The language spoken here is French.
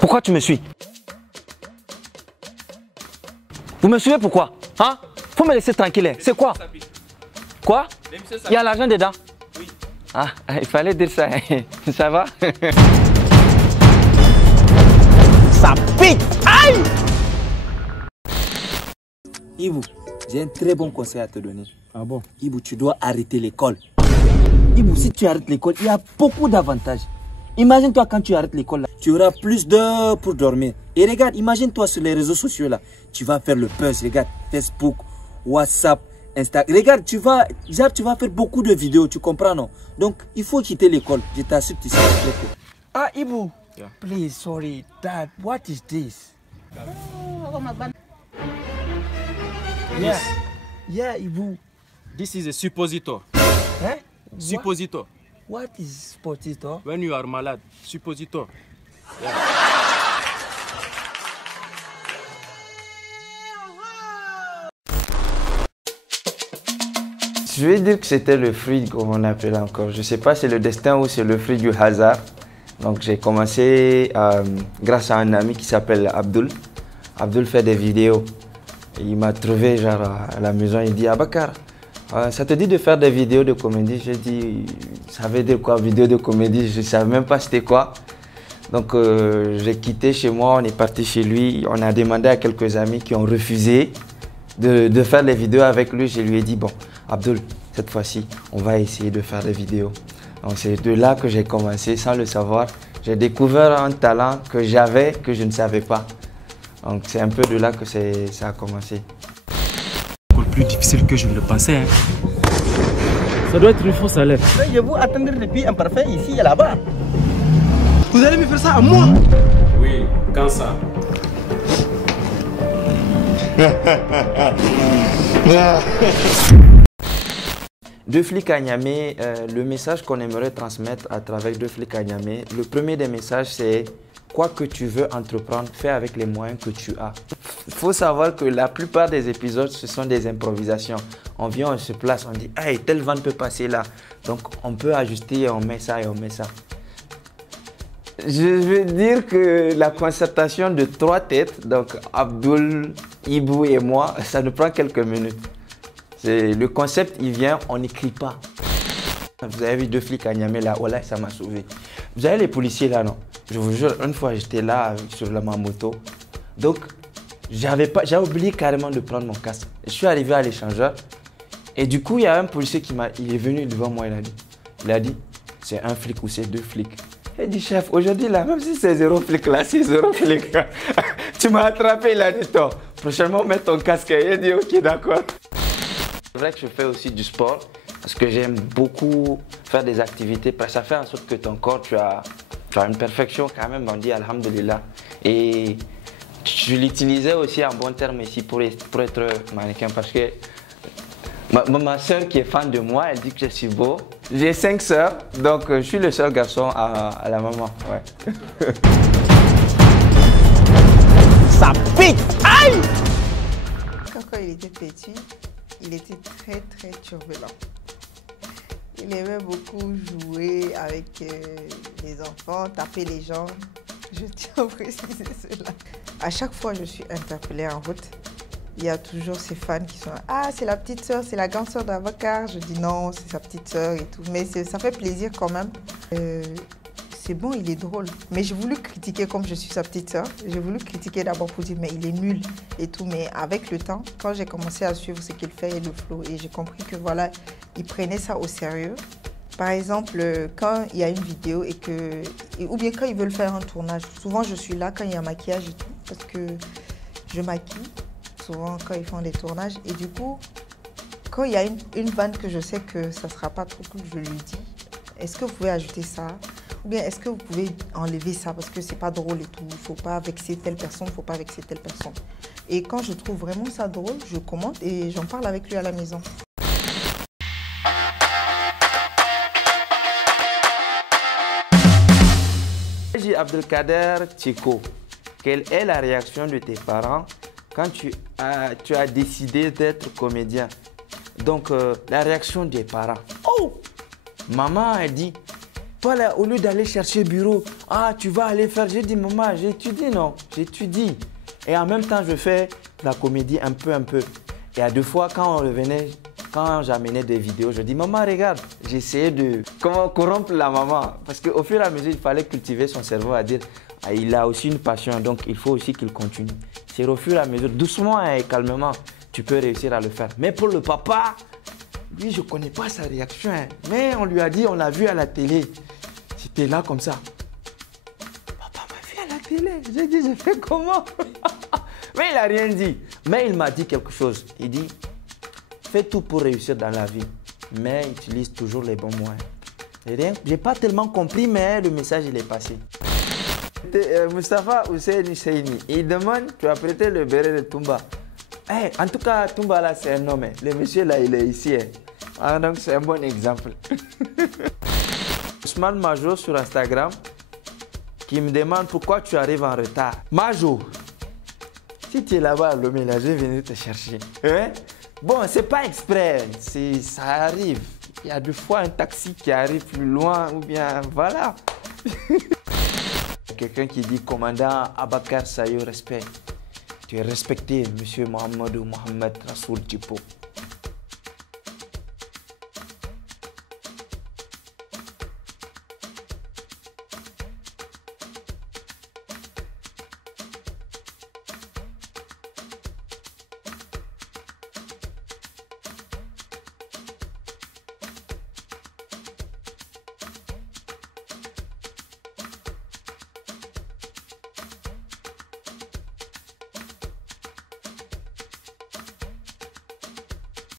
Pourquoi tu me suis? Vous me suivez pourquoi? Hein? Faut me laisser tranquille. C'est quoi? Quoi? Il y a l'argent dedans? Oui. Ah, il fallait dire ça. Ça va? Ça pique! Aïe! Ibou, j'ai un très bon conseil à te donner. Ah bon? Ibou, tu dois arrêter l'école. Ibou, si tu arrêtes l'école, il y a beaucoup d'avantages. Imagine-toi quand tu arrêtes l'école, tu auras plus d'heures pour dormir. Et regarde, imagine-toi sur les réseaux sociaux là. Tu vas faire le buzz, regarde, Facebook, WhatsApp, Instagram. Regarde, tu vas faire beaucoup de vidéos, tu comprends non? Donc, il faut quitter l'école. Je t'assure, tu seras très cool. Ah, Ibou. Yeah. Please, sorry, Dad, what is this? Yes. Yeah, Ibou. This is a suppositor. Eh? Suppositor. What is potato? When you are malade, suppositor. Yeah. Je vais dire que c'était le fruit, comme on appelle encore. Je ne sais pas si c'est le destin ou c'est le fruit du hasard. Donc j'ai commencé grâce à un ami qui s'appelle Abdul. Abdul fait des vidéos. Et il m'a trouvé genre à la maison, il dit Abakar, ça te dit de faire des vidéos de comédie? J'ai dit, ça veut dire quoi vidéo de comédie? Je ne savais même pas c'était quoi. Donc j'ai quitté chez moi, on est parti chez lui. On a demandé à quelques amis qui ont refusé de faire les vidéos avec lui. Je lui ai dit, bon, Abdul, cette fois-ci, on va essayer de faire des vidéos. Donc c'est de là que j'ai commencé sans le savoir. J'ai découvert un talent que j'avais, que je ne savais pas. Donc c'est un peu de là que ça a commencé. Encore plus difficile que je ne le pensais. Hein. Ça doit être une fausse alerte. Veuillez-vous attendre depuis imparfait ici et là-bas? Vous allez me faire ça à moi? Oui, quand ça? Deux flics à Niamey, le message qu'on aimerait transmettre à travers Deux flics à Niamey, le premier des messages c'est quoi que tu veux entreprendre, fais avec les moyens que tu as. Il faut savoir que la plupart des épisodes, ce sont des improvisations. On vient, on se place, on dit « Hey, telle vanne peut passer là ». Donc on peut ajuster, on met ça et on met ça. Je veux dire que la concertation de 3 têtes, donc Abdul, Ibou et moi, ça nous prend quelques minutes. Le concept, il vient, on n'écrit pas. Vous avez vu Deux flics à Niamey là, voilà, ça m'a sauvé. Vous avez les policiers là, non? Je vous jure, une fois j'étais là sur ma moto. Donc, j'avais oublié carrément de prendre mon casque. Je suis arrivé à l'échangeur. Et du coup, il y a un policier il est venu devant moi, il a dit, c'est un flic ou c'est 2 flics. Il dit, chef, aujourd'hui là, même si c'est 0 flic là, c'est 0 flic. Tu m'as attrapé, il a dit, toi, prochainement, mets ton casque. Il a dit, ok, d'accord. C'est vrai que je fais aussi du sport parce que j'aime beaucoup faire des activités. Ça fait en sorte que ton corps, tu as une perfection quand même, on dit alhamdulillah. Et je l'utilisais aussi en bon terme ici pour être mannequin parce que ma soeur qui est fan de moi, elle dit que je suis beau. J'ai 5 soeurs, donc je suis le seul garçon à la maman. Ouais. Ça pique! Aïe! Quand il était petit, il était très très turbulent. Il aimait beaucoup jouer avec les enfants, taper les gens. Je tiens à préciser cela. À chaque fois que je suis interpellée en route, il y a toujours ces fans qui sont « Ah, c'est la petite sœur, c'est la grande sœur d'Abakar ». Je dis non, c'est sa petite sœur et tout. Mais ça fait plaisir quand même. C'est bon, il est drôle. Mais j'ai voulu critiquer comme je suis sa petite sœur. J'ai voulu critiquer d'abord pour dire mais il est nul et tout. Mais avec le temps, quand j'ai commencé à suivre ce qu'il fait et le flow, et j'ai compris que voilà, il prenait ça au sérieux. Par exemple, quand il y a une vidéo ou bien quand ils veulent faire un tournage, souvent je suis là quand il y a maquillage et tout, parce que je maquille souvent quand ils font des tournages. Et du coup, quand il y a une vanne que je sais que ça ne sera pas trop cool, je lui dis, est-ce que vous pouvez ajouter ça? Ou bien est-ce que vous pouvez enlever ça parce que c'est pas drôle et tout, il ne faut pas vexer telle personne, il ne faut pas vexer telle personne. Et quand je trouve vraiment ça drôle, je commente et j'en parle avec lui à la maison. Abdelkader Tchiko, quelle est la réaction de tes parents quand tu as décidé d'être comédien? Donc, la réaction des parents. Oh! Maman, elle dit, Voilà, au lieu d'aller chercher bureau, ah, tu vas aller faire. J'ai dit, maman, j'étudie, non? J'étudie. Et en même temps, je fais la comédie un peu. Et à 2 fois, quand on revenait, quand j'amenais des vidéos, je dis, maman, regarde, j'essayais de corrompre la maman. Parce qu'au fur et à mesure, il fallait cultiver son cerveau à dire, ah, il a aussi une passion, donc il faut aussi qu'il continue. C'est au fur et à mesure, doucement et calmement, tu peux réussir à le faire. Mais pour le papa, lui, je ne connais pas sa réaction. Hein. Mais on lui a dit, on l'a vu à la télé. C'était là comme ça. Papa m'a vu à la télé. J'ai dit, je fais comment? Mais il n'a rien dit. Mais il m'a dit quelque chose. Il dit, fais tout pour réussir dans la vie. Mais utilise toujours les bons moyens. Je n'ai pas tellement compris, mais le message, il est passé. Moustapha Husseini Seini, il demande, tu as prêté le béret de Toumba. Hey, en tout cas, Toumba là, c'est un homme. Le monsieur là, il est ici. Hein. Ah, donc, c'est un bon exemple. Ousmane Majo sur Instagram qui me demande pourquoi tu arrives en retard. Majo, si tu es là-bas à Lomé, là, je vais venir te chercher. Hein? Bon, c'est pas exprès, ça arrive. Il y a 2 fois un taxi qui arrive plus loin ou bien voilà. Quelqu'un qui dit commandant Abakar Sayo, respect. Tu es respecté, monsieur Mohamedou Mohamed Rasoul Tipo.